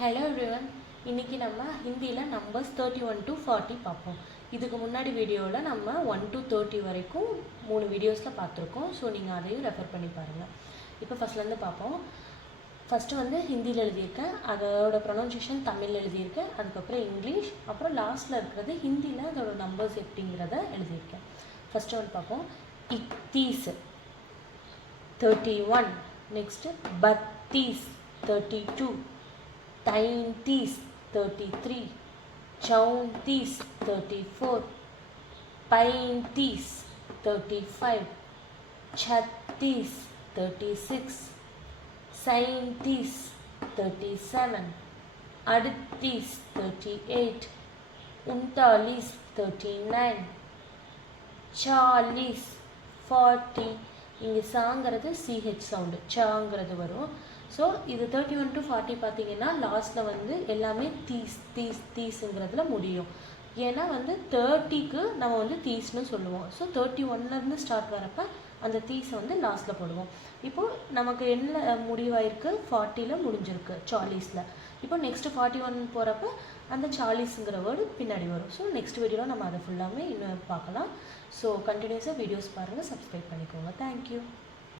Hello everyone இன்னைக்கு நம்ம ஹிந்தியில் numbers thirty one to forty பார்ப்போம். இதுக்கு முன்னாடி வீடியோவில் நம்ம ஒன் டு தேர்ட்டி வரைக்கும் மூணு வீடியோஸில் பார்த்துருக்கோம். ஸோ நீங்கள் அதையும் ரெஃபர் பண்ணி பாருங்கள் இப்போ ஃபஸ்ட்லேருந்து பார்ப்போம். ஃபஸ்ட்டு வந்து ஹிந்தியில் எழுதியிருக்கேன். அதோட ப்ரொனவுன்சியேஷன் தமிழில் எழுதியிருக்கேன். அதுக்கப்புறம் இங்கிலீஷ். அப்புறம் லாஸ்ட்டில் இருக்கிறது ஹிந்தியில் அதோட நம்பர்ஸ் எப்படிங்கிறத எழுதியிருக்கேன். ஃபஸ்ட்டு வந்து பார்ப்போம். இக்தீஸ் தேர்ட்டி ஒன் நெக்ஸ்ட்டு பத்தீஸ். தேர்ட்டி டூ तैंतीस थर्टी थ्री चौंतीस थर्टी फोर पैंतीस थर्टी फाइव छत्तीस थर्टी सिक्स सैंतीस थर्टी सेवन अड़तीस थर्टी एट उनतालीस थर्टी नाइन चालीस, फोर्टी இங்கே சாங்கிறது சிஹெச் சவுண்டு சாங்கிறது வரும். ஸோ இது தேர்ட்டி ஒன் டு ஃபார்ட்டி பார்த்தீங்கன்னா லாஸ்ட்டில் வந்து எல்லாமே தீஸ் தீஸ் தீஸுங்கிறதுல முடியும். ஏன்னா வந்து தேர்ட்டிக்கு நம்ம வந்து தீஸ்னு சொல்லுவோம். ஸோ தேர்ட்டி ஒன்லேருந்து ஸ்டார்ட் வரப்போ அந்த தீஸை வந்து லாஸ்ட்டில் போடுவோம். இப்போது நமக்கு என்ன முடிவாயிருக்கு? ஃபார்ட்டியில் முடிஞ்சிருக்கு சார்லீஸில் இப்போ நெக்ஸ்ட்டு ஃபார்ட்டி ஒன் போகிறப்ப அந்த சாலிஸுங்கிற வேர்டு பின்னாடி வரும். ஸோ நெக்ஸ்ட் வீடியோவில் நம்ம அதை ஃபுல்லாமே இன்னும் பார்க்கலாம். ஸோ கண்டினியூஸாக வீடியோஸ் பாருங்கள் சப்ஸ்கிரைப் பண்ணிக்கோங்க. தேங்க்யூ